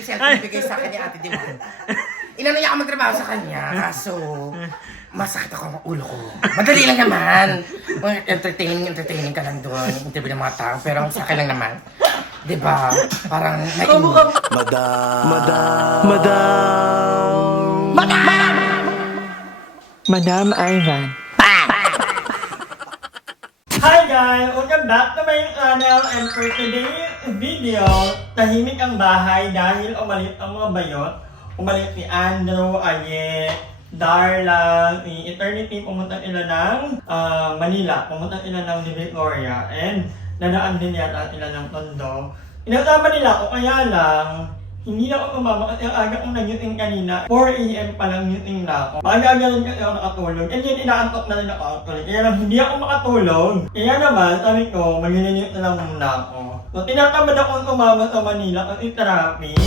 yung cellphone na bigay sa akin ni Ate Diwan. Inano niya ako magtrabaho sa kanya, kaso masakit ako ang ulo ko. Madali lang naman. Entertaining ka lang doon. Interview ng mga tao, pero sa akin lang naman. Diba? Parang naiinit. Madam Ivan. Hi guys! Welcome back to my channel, and for today's video, tahimik ang bahay dahil umalit ang mga bayot. Umalit ni Andrew, Aye, Darla, ni Eternity, pumunta sila ng Manila, pumunta sila ng Victoria, and nadaan din yata sila ng Tondo. Inasama nila ako, kaya lang, hindi na ako tumama kasi ang aga kong nag-meeting kanina. 4 AM pa lang meeting na ako. Maaga rin kasi ako nakatulog. And yun, inaantok na rin ako actually. Kaya lang hindi ako makatulog. Kaya naman, sabi ko, mag-linit na lang muna ako. So, tinatamad akong tumama sa Manila kasi traffic.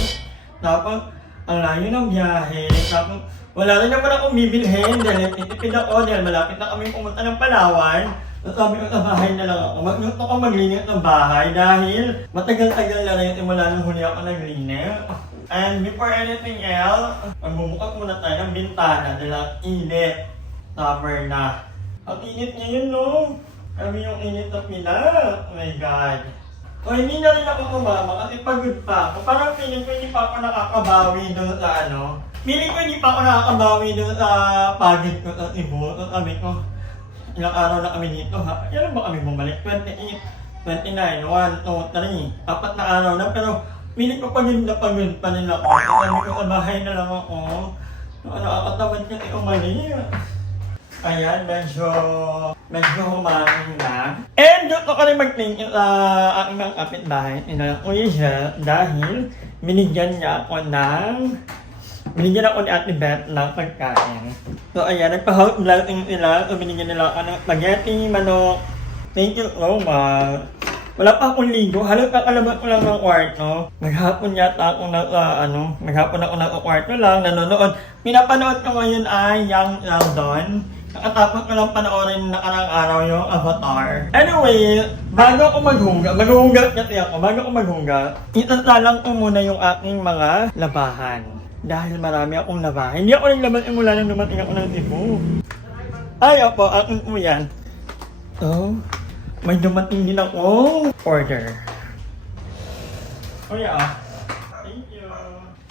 Tapos, ang layo ng biyahe. Tapos, wala rin naman akong bibilhin dahil titipid ako dahil malapit na kami pumunta ng Palawan. So, sabi ko sa bahay na lang ako. Gusto ko maglinis ng bahay dahil matagal-tagal na rin simula nung huli ako naglinis. And before anything else, magbubukas muna tayo ng bintana dahil ang init. Summer na. Ang init ngayon, no? Kami yung init na pila. Oh my God. So, hindi na rin ako tumama kasi pagod pa ako. Parang feeling ko hindi pa ako nakakabawi doon sa ano. Feeling ko hindi pa ako nakakabawi doon sa pagod ko sa Cebu. So, sabi ko, ilang araw na kami dito ha. Kailan ba kami bumalik? 28, 29, 1, 2, 3. 4 na araw na pero feeling ko pagod pa rin ako. Sabi ko sa bahay na lang ako. Nakakatamad kasi umali. Ayan, medyo humangin na. And gusto ko rin mag-thank you sa aking mga kapitbahay. Kuya siya dahil binigyan ako ni Ate Beth ng pagkain. So ayan, nagpa-house blessing sila. So binigyan nila ako ng spaghetti, manok. Thank you so much. Wala pa akong ligo. Halos kakalabat ko lang ng kwarto. Maghapon ako nasa kwarto lang, nanonood. Pinapanood ko ngayon ay Young Sheldon. Nakatapos ko lang panoorin nakarang araw yung Avatar. Anyway, bago ako maghugas kasi ako, itasalang ko muna yung aking mga labahan. Dahil marami akong labahan. Hindi ako naglaban mula nang dumating ako ng Cebu. Ay, opo, akin po yan. So, may dumating din akong order. Oh yeah. Thank you.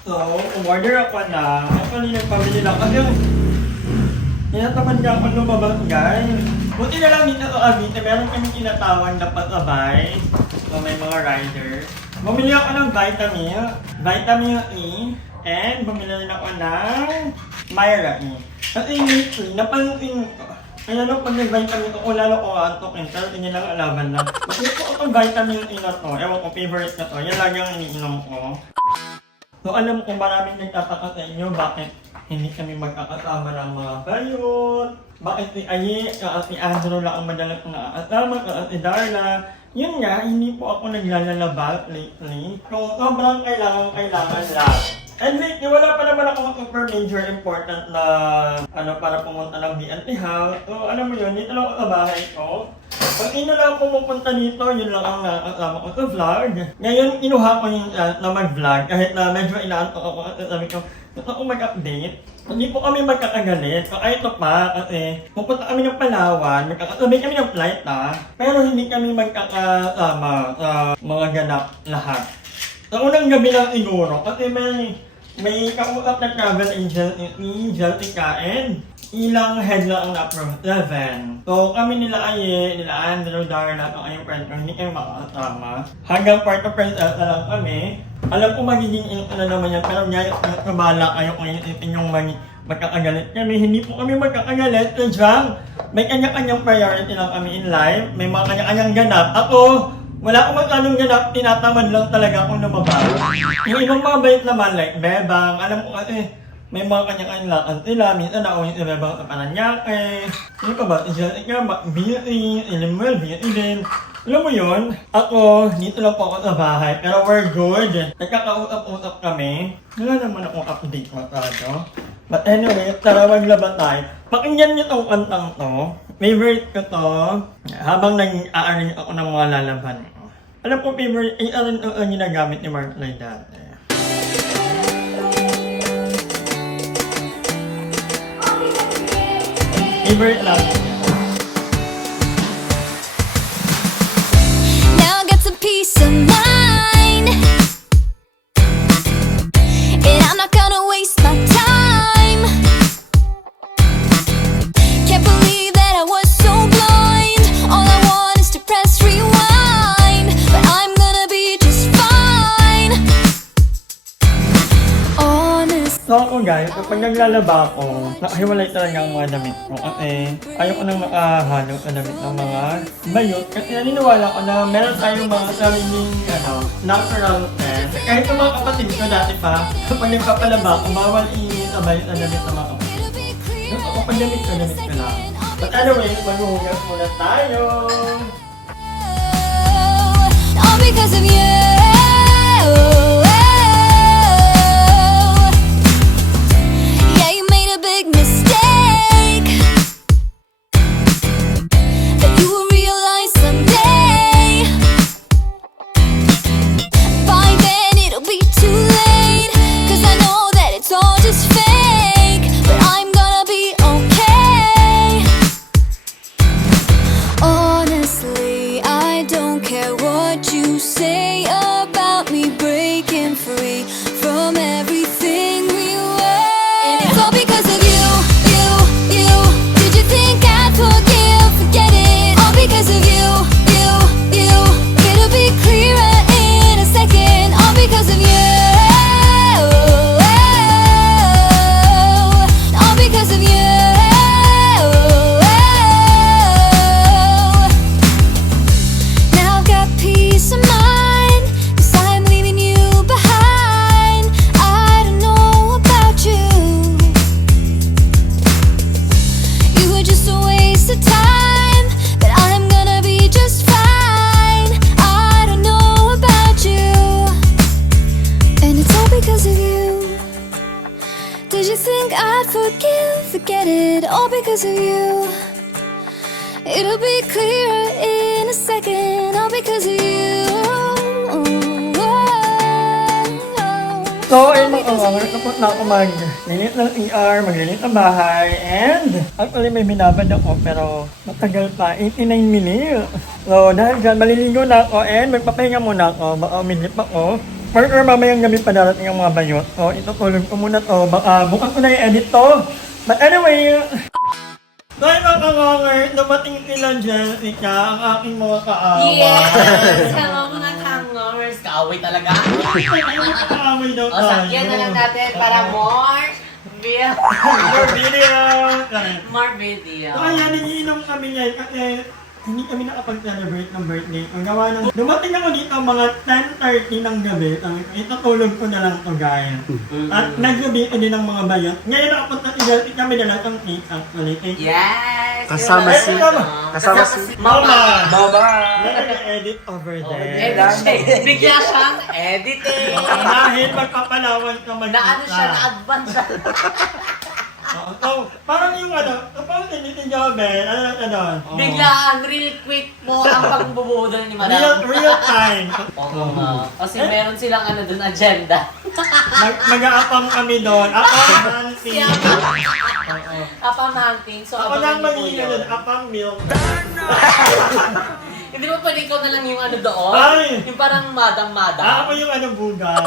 So, umorder ako na. Actually, nagpabili lang. Kasi tinatamad niya ako lumabas, guys. Buti na lang dito sa Avite, meron kami tinatawag na pasabay. So, may mga rider. Bumili ako ng vitamin E. And bumili rin ako ng Myra E. Kasi lately, napansin ko. Kaya nung pag nag-vitamin ko, lalo ko antokin. Pero hindi lang alaban na. Gusto ko itong vitamin E na to. Ewan ko, favorite na to. Yan lagi ang iniinom ko. So alam ko maraming nagtataka sa inyo bakit hindi kami magkakasama ng mga bayot. Bakit si Aye, si Andrew lang ang madalas nakakasama, si Darla. Yun nga, hindi po ako naglalaba lately. So sobrang kailangan lang. And lately, wala pa naman ako super major important na para pumunta ng BNT house. So alam mo yun, dito lang ako sa bahay ko. Pag ino lang pumupunta dito, yun lang ang nakakasama ko sa vlog. Ngayon, inuha ko yung na mag-vlog kahit na medyo inaantok ako at sabi ko, gusto ko mag-update. Hindi po kami magkakagalit. So ito pa, kasi pupunta kami ng Palawan, magkakasabay kami ng flight pero hindi kami magkakasama sa mga ganap lahat. Sa unang gabi lang siguro, kasi may kausap na travel agent ni Jeltica and ilang head lang ang na-approve, 7. So kami nila Aye, nila Andrew, Darla, ang ayong friend ko, hindi kayo makakasama. Hanggang part of princess na lang kami. Alam ko magiging naman yan, pero ngayon kabala kayo kung yung magkakagalit kami. Hindi po kami magkakagalit, kasi may kanya-kanyang priority lang kami in life. May mga kanya-kanyang ganap. Ako, wala akong magkanong ganap, tinatamad lang talaga akong lumabas. Yung ibang mga bait naman, like Bebang, alam ko kasi may mga kanya-kanyang lakad sila. Minsan ako yung si Bebang sa Paranaque. Ano pa ba? Si Jessica, busy, Elimuel, busy din. Alam mo yun, ako, dito lang po ako sa bahay, pero we're good. Nagkakausap-usap kami. Wala naman akong update masyado. But anyway, tara maglaba tayo. Pakinggan niyo tong kantang to. Favorite ko to. Habang nag-aaring ako ng mga lalaban ko. Alam ko favorite, ay alam ang ginagamit ni Mark Lloyd dati. Favorite lang niya. Now I got some peace of mind, and I'm not gonna waste my time. Can't believe that I was so blind. All I want is to press rewind, but I'm gonna be just fine. Honest. So ako guys, kapag naglalaba ako, nakahiwalay talaga ang mga damit ko. Kasi ayoko nang nakahalo sa damit ng mga bayot. Kasi naniniwala ko na meron tayong mga sariling natural scent. Kahit yung mga kapatid ko dati pa, kapag nagpapalaba ako, bawal i-sabay sa damit ng mga kapatid. Gusto ko pag damit ko lang. But anyway, maghuhugas muna tayo. All because of you. Yeah, you made a big mistake that you will realize someday. By then it'll be too late, 'cause I know that it's all just fake, but I'm gonna be okay. Honestly, I don't care what you say about me breaking free from everything we were. And it's all because of you, you, you. Did you think I'd forgive? Forget it. All because of you, you, you. It'll be clearer in a second. All because of you. All because of you. Now I've got peace of mind, 'cause I'm leaving you behind. I don't know about you. You were just a waste of time, but I'm gonna be just fine. I don't know about you, and it's all because of you. Did you think I'd forgive? Forget it, all because of you. It'll be clearer in a second, all because of you. So, ayun mga kamamar, tapos na ako maglinis ng ER, maglinis ng bahay, and actually may binabad ako pero matagal pa, 89 minutes. So, dahil dyan, maliligo na ako and magpapahinga muna ako, baka uminip ako. Or mamayang gabi pa darating ang mga bayot. So, itutulog ko muna to, baka bukas ko na i-edit to. But anyway, so ayun mga kamamar, dumating sila Jessica, ang aking mga kaawa. Yes! Hello mga kangers! Kaaway talaga. Kaaway daw O, sakyan na lang natin para more video. More video! More video. So ayan, nagiinom kami yan kasi hindi kami nakapag-celebrate ng birthday. Ang gawa ng... Dumating ako dito mga 10:30 ng gabi. Itutulog ko na lang to guys. At naggabi ko din ng mga bayot. Ngayon nakapunta si Jessica, kami na lang ang cake actually. Yes! Kasama si- kasama si- Mama! Mama! Nag-edit over there. Edit siya. Bigla siyang editing. Dahil magpapalawan ka mag-isa. Na ano siya, na-advance siya. So, parang yung kapag si Jobel, Biglaan, real quick mo ang pagbubudol ni Madam. Real time. Oo nga. Kasi meron silang ano dun, agenda. Mag-aapang kami doon. Ako, Nancy. Apang hunting. So, Ako lang abangan niyo po mag-iina yun. doon. Apang milk. Hindi mo pwede ikaw na lang yung ano doon? Ay! Yung parang madam-madam. Ako yung buga.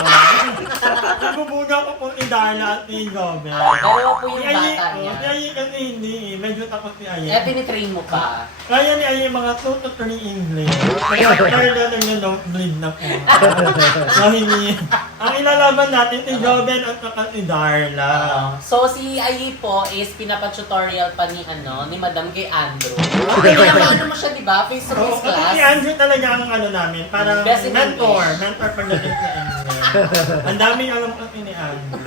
Nagbubuga ko po ni Darla at ni Jobel. Dalawa po yung Si Ayi, bata niya. si Ayi kasi hindi. Medyo takot si Ayi. Eh, tinitrain mo pa. Kaya ni Ayi mga 2 to 3 English. Kaya Darla nag-bleed na po. So, hindi. Ang ilalaban natin si Jobel at saka si Darla. So, si Ayi po is pinapa-tutorial pa ni Madam kay Andrew. Pinapano mo siya, di ba? Face-to-face Kasi si class. Andrew talaga ang namin, parang Best in mentor English. pagdating sa English. Ang daming alam kasi ni Andrew.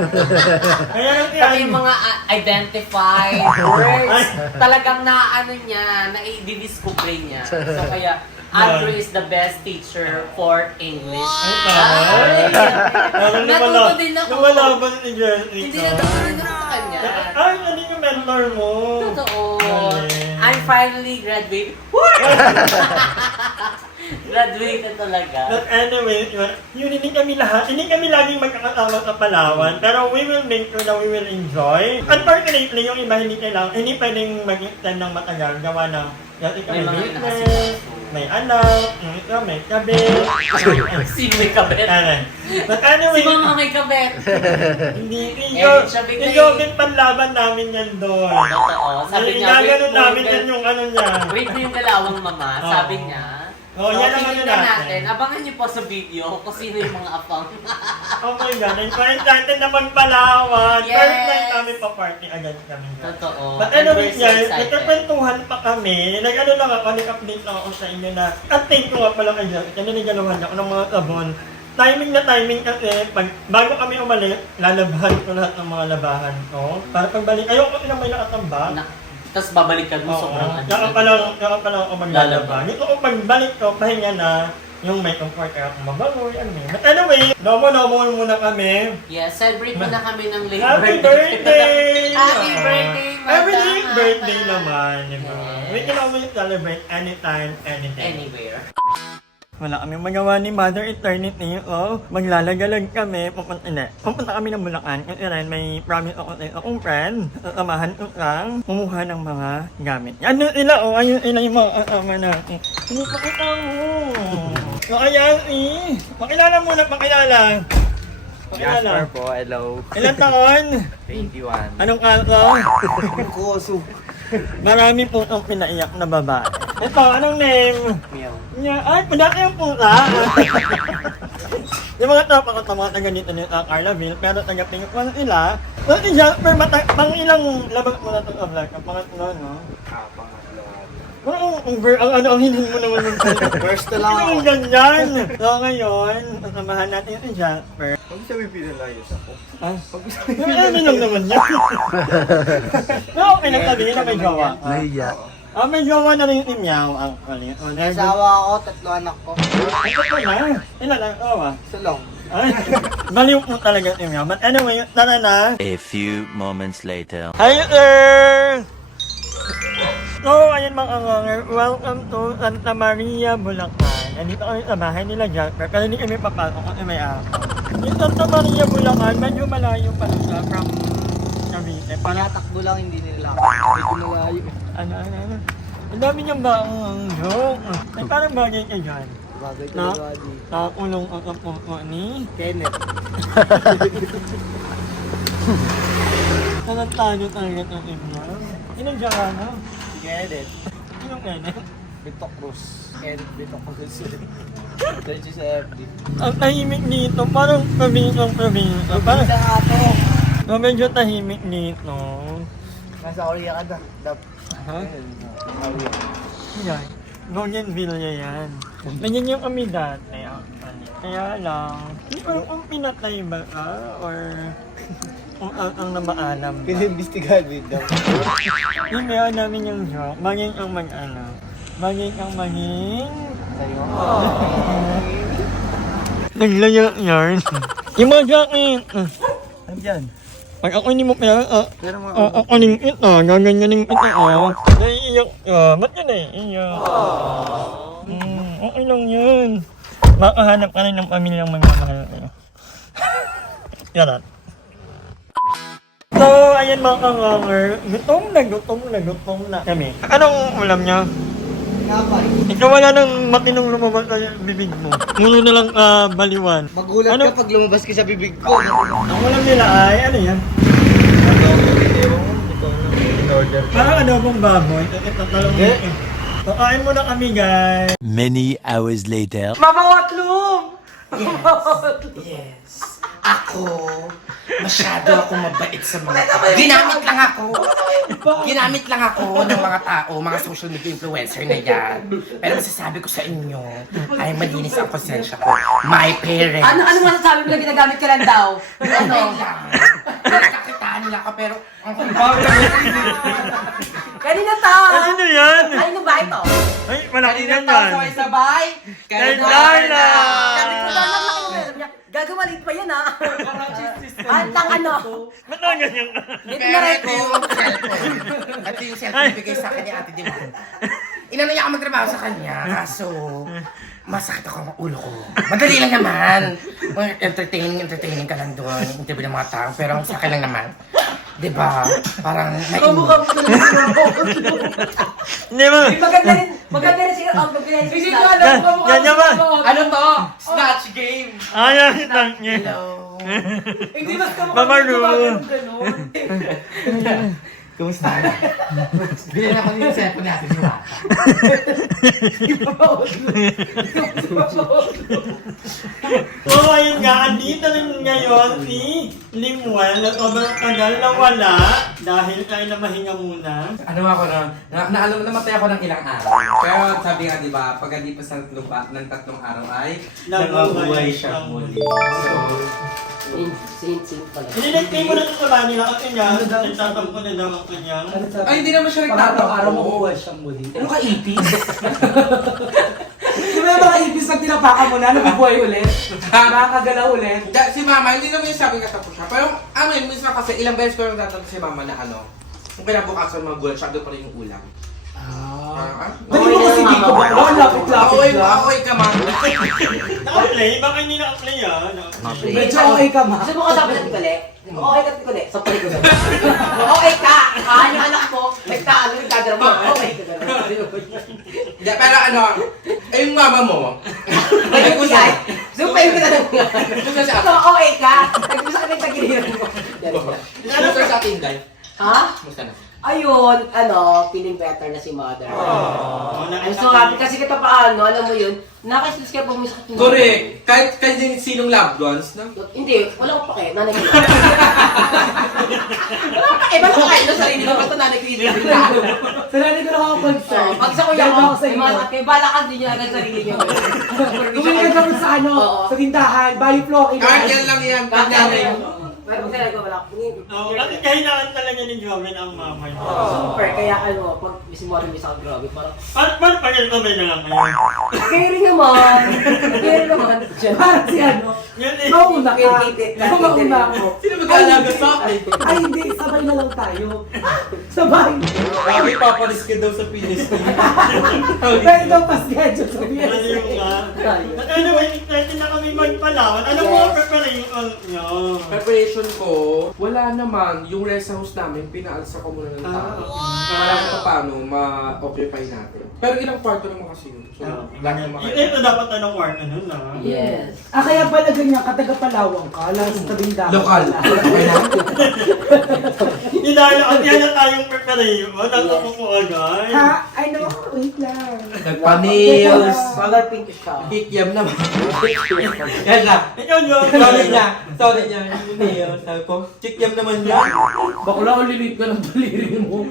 Kaya lang si Pati yung Andrew, mga identified words, talagang naano niya, na-i-discover niya. So, kaya Andrew is the best teacher for English. Ay! Natuto din ako. Lumalaban si Jessica. Hindi natuto din ako sa kanya. Ay, ano yung mentor mo? Totoo. Galing. I'm finally graduated. Graduated talaga. But anyway, yun, hindi kami laging magkakasama sa Palawan, pero we will make sure na we will enjoy. Unfortunately, yung iba hindi pwedeng mag-extend ng matagal, gawa ng dati kami May mga business, nakasikaso. may anak, yung ito, may kabit. Sino may kabet? But anyway, Si Mama may kabet. hindi, siya bigla yung panlaban namin yan doon. Totoo. Sabi niya, Gaganon namin yan yung ano niya. wait mo yung dalawang mama. Oo. Sabi niya. Oo, yan ang ano titignan natin. Abangan niyo po sa video kung sino yung mga apang. Oh my God, invite natin na magpalawan. Yes! First time kami pa-party agad kami. Totoo. But anyway, And we're so guys, excited. nagkakwentuhan pa kami. Nag-ano lang ako, nag-update lang ako sa inyo na at thank ko nga pala kayo. Nanigaluhan ako ng mga sabon. Timing na timing kasi, bago kami umalis, lalabhan ko lahat ng mga labahan ko. Para pagbalik, ayoko na may nakatambak. Tapos babalik ka dun Oo, sobrang ano. kaya pa lang ako maglalaba. Ito ko pagbalik ko, pahinga na, yung may comfort kaya ako mabangoy, ano yun. But anyway, normal muna kami. Yes, celebrate mo na kami ng late Happy birthday! Happy birthday, Madam! Everyday birthday naman, di ba? Yes. We can always celebrate anytime, anything. Anywhere. Wala kami magawa ni Mother Eternity. Oh, maglalagalag kami. Pupunta kami ng Bulacan. Kasi rin may promise ako sa akong friend. Samahan ko lang kumuha ng mga gamit. Ano sila? Oh, ayun sila yung mga kasama natin. Hindi pa kita mo. So, ayan eh. Pakilala muna, pakilala. Jasper po, hello. Ilan taon? 21. Anong kaso? Koso. Marami po ang pinaiyak na babae. Ito, anong name? Meow. Ay, madami yung puta. Yung mga tropa ko mga taga dito ni Carlaville, pero taga-tingin ko sila. So, si Jasper, pang ilang labag mo na ito sa vlog? Ang pangatlo, no? Pangatlo. Parang ang hinin mo naman ng First na lang ako. Yung ganyan. So, ngayon, sasamahan natin si Jasper. Pag sabi pinalayos ako. Ah, ano lang naman yan? No, okay lang sabihin na may jowa. Nahiya. May jowa na rin yung Meow, actually. May asawa ako, 3 anak ko. Ay, ito na. Ilan ang awa? Isa lang. Ay, baliw po talaga yung Meow. But anyway, tara na. A few moments later. Hi, sir! So, ayun mga anganger, welcome to Santa Maria, Bulacan. Nandito kami sa bahay nila Jasper, pero hindi kami papasok kasi may ako. Yung Santa Maria, Bulacan, medyo malayo pa lang siya from Cavite. Panatakbo lang, hindi nila ako. Medyo malayo. Ano. Ang dami niyang baong joke. Ay, parang bagay ka dyan. Bagay Na? talaga di. Nakakulong ang kapuso ni Kenneth. Nanatalo talaga itong ibna. Ilang dyan ka na? Kenneth. Ilang Kenneth? Vito Cruz. Kenneth Vito Cruz. Diretso sa FB. Ang tahimik dito, parang probinsya. Parang Sa ato. medyo tahimik dito. Nasa Korea ka na. Dap. Ha? Yan. Golden Villa yan. Ganyan yung kami dati. Kaya lang, hindi ko kung pinatay ba ka or kung ang namaalam ba. Pinimbestigahan with them. Yung meron namin yung joke, maging ang mag-ano. Maging ang maging... Sa'yo. Naglayo yarn. Yung mga jacket. Andyan. Pag ako hindi mo pera, Pero mga ako ning ito, gaganyanin ito, naiiyak ka. Ba't ka naiiyak? Okay lang yun. Makahanap ka rin ng pamilyang magmamahal kayo. Yan. So, ayan mga kanganger, gutom na kami. Anong ulam niya? Napay. Ikaw wala nang matinong lumabas sa bibig mo. Mulo na lang baliwan. Magulat Ano? ka pag lumabas ka sa bibig ko. Ang ulam nila ay, ano yan? Order. Parang adobong baboy. Tatalong Eh? So, kain muna kami, guys. Many hours later. Yes. Ako, masyado ako mabait sa mga tao. Ginamit lang ako ng mga tao, mga social media influencer na yan. Pero masasabi ko sa inyo, ay malinis ang konsensya ko. My parents. Ano masasabi mo na ginagamit ka lang daw? Ano lang. Nagkakitaan nila ako pero ang Kanina ta! Ano yan? Ano ba ito? Ay, malaki yan yan. sabay-sabay. Kay Darla! Sabi ko lang naman niya. Gagawin pa yan ha. Ang ano. Ba't ang ganyan ka? Dito pero na rin ito yung cellphone. Ito yung cellphone bigay sa akin ni Ate Diwan. inano niya ako magtrabaho sa kanya, kaso masakit ako ang ulo ko. Madali lang naman. Entertaining ka lang doon, interview ng mga tao, pero sa akin lang naman. Diba? Parang Kamukha mo talaga si Hindi mo. Maganda rin siya ang pagkain. Hindi ko alam Yan, kamukha yan naman. Ano to? Snatch game. Ayaw, lang niya. hello. Hindi mas kamukha Mamaru. ganun. Kumusta? Bilhin ako yung cellphone natin yung bata. Oo, ayun nga, andito rin ngayon si Limuel na sobrang tagal na wala dahil tayo na mahinga muna. Ano ako na namatay ako ng ilang araw. Pero sabi nga, di ba, pag hindi pa sa ng tatlong araw ay nabubuhay siya muli. So, Sin pala. Hinilagay mo na ito sa kanila ang kanya, nagtatampo na daw ang kanyang. ay, hindi naman siya nagtatakbo. Araw mabuhay siyang muli. Ano ka, 80s? Di ba yung mga ibis na tinapakan mo na, nabubuhay ulit? Nakakagalaw ulit? Si mama, hindi naman yung sabi katapos siya. Pero, minsan kasi ilang beses ko lang tatanong si mama na ano, kung kinabukasan magulat siya, doon pa rin yung ulam. Dali mo kasi dito ba? Lapit-lapit lang. Okay ka, mama. Naka-play? Baka hindi naka-play ah. Medyo okay ka, ma. Gusto mo kasama natin kuli? Okay ka kuli. Sa pali ko. Okay ka! Yung anak mo, nagtadrama. Okay ka. Hindi, pero ano, yung mama mo, Nag-usay. Sumpayin ko na lang. nag-usap siya. So, okay ka. Nag-usap ka ng tagiliran mo. Kumusta sa atin, Day? Ha? Kumusta na? Ayun, feeling better na si mother. Oh, I'm so happy kasi kita paano, alam mo yun, nakasilis ka pag may sakit ng Correct. Kahit din sinong loved ones, no? Hindi, wala ko pake, nanay ko. Wala ko pake, ba nakakain na sarili ko, basta nanay ko yun. Sa nanay ko nakaka-concern. Pag sa kuya Dahil ko, ako sa may inyo. mga sakit, kayo balakad din niya agad sarili niyo. Tumingin ka sa ano, Oo. sa tindahan, value flocking. Kahit yan lang yan, pag nanay. Pero pag sarili ko, wala ko. Oo, kasi kahinaan talaga ni Joven ang mama niya. Super, kaya pag si Mori may sakit, grabe, parang, Paano pa rin ito na lang ngayon? kayo rin naman. Kayo rin naman. Parang si ano, Yun eh. mauna ka. Kitit. Mauna ako. Sino mag-aalaga sa akin? Ay, hindi, sabay na lang tayo. Sabay. Bakit papalis ka daw sa PSP? Pwede daw pa schedule sa Ano yung nga? At anyway, excited na kami magpalawan. Ano mo ang preparation nyo? Preparation ko, wala naman. Yung rest house namin, pinaalsa ko muna ng tao. Para kung paano ma-occupy natin. Pero ilang kwarto naman kasi yun. So, lagi naman Ito dapat anong kwarto nun na. Yes. Kaya pala ganyan, kataga-palawang ka, lang sa tabing dagat. Lokal. Okay na? Inala at yan na tayong preparation. Nagtapo ko agad. Ha? Ay, no, wait lang. Nagpa-nails. Color pink siya. Kikiam naman. Yan lang. Ikaw, Joven. Sorry niya. Yung nails. Sabi ko, kikiam naman yan. Bakla, ulilit ka ng daliri mo.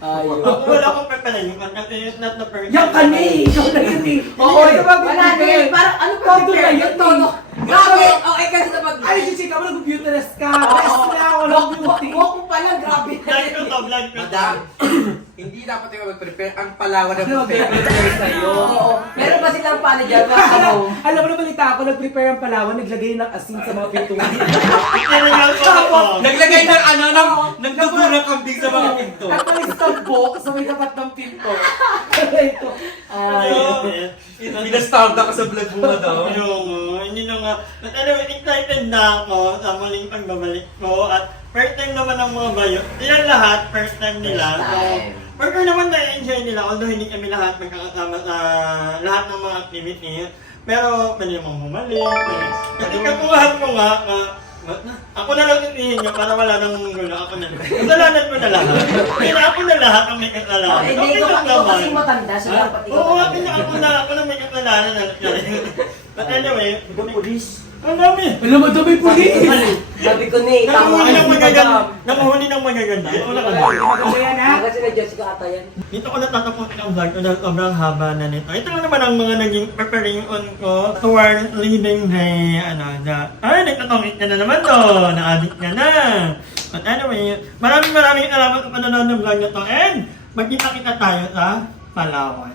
Ayun. Ako wala akong preparation. Kasi it's not the first Yan ka na eh, ikaw na yun eh. Oo, Ikaw ba wala na yun. Parang ano pa Todo na yun Todo. eh. Grabe. Okay kasi na pag... Ay, Chichi, ka mo nag-computerist ka. Best na ako ng beauty. Huwag mo pala, grabe. Vlog ko to, vlog ko to. Madam, hindi dapat yung mag-prepare. Ang palawan na Ano, prepare sa'yo. Oo. Meron ba silang paano dyan? Mga home? Alam mo na balita ako, nag-prepare ang Palawan, naglagay ng asin sa mga pintuan. Tinangal ko to. Naglagay ng ng dugo ng kambing sa mga pinto. At palistampo sa may tapat ng pinto. Ito. Pinastarta ka sa vlog mo daw. Ayun, hindi na nga. But anyway, excited na ako sa muling pagbabalik ko. At first time naman ng mga bayo. Ilan lahat, first time nila. First time. Pero naman na-enjoy nila. Although hindi kami lahat magkakasama sa lahat ng mga activity. Pero pwede namang bumalik. Kasi kakuhaan ko nga, ako na lang itihin niya para wala nang gulo. Ako na lang. Kasalanan ko na lahat. Kaya ako na lahat ang may kasalanan. Hindi Okay ko lang ako naman. kasi matanda. So dapat ikaw Oo, matanda. ako na may kasalanan. But anyway, ang dami. Alam mo, dami pulis! Sabi ko ni, tama Nanguhuli ka ng si magaganda. madam. Nanguhuli ng magaganda. Wala ka na. Maganda yan ha? Kasi na Jessica ata yan. Dito ko natatapusin ang vlog ko dahil sobrang haba na nito. Ito lang naman ang mga naging preparation ko toward leaving the, nagtatongit ka na naman to. Na-addict ka na. But anyway, maraming salamat sa panonood ng vlog na to. And magkita-kita tayo sa Palawan.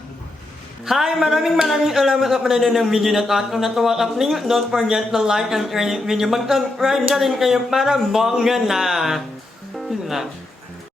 Hi! Maraming salamat sa panonood ng video na to. At kung natuwa ka, please don't forget to like and share the video. Mag-subscribe na rin kayo para bongga na. Yun na.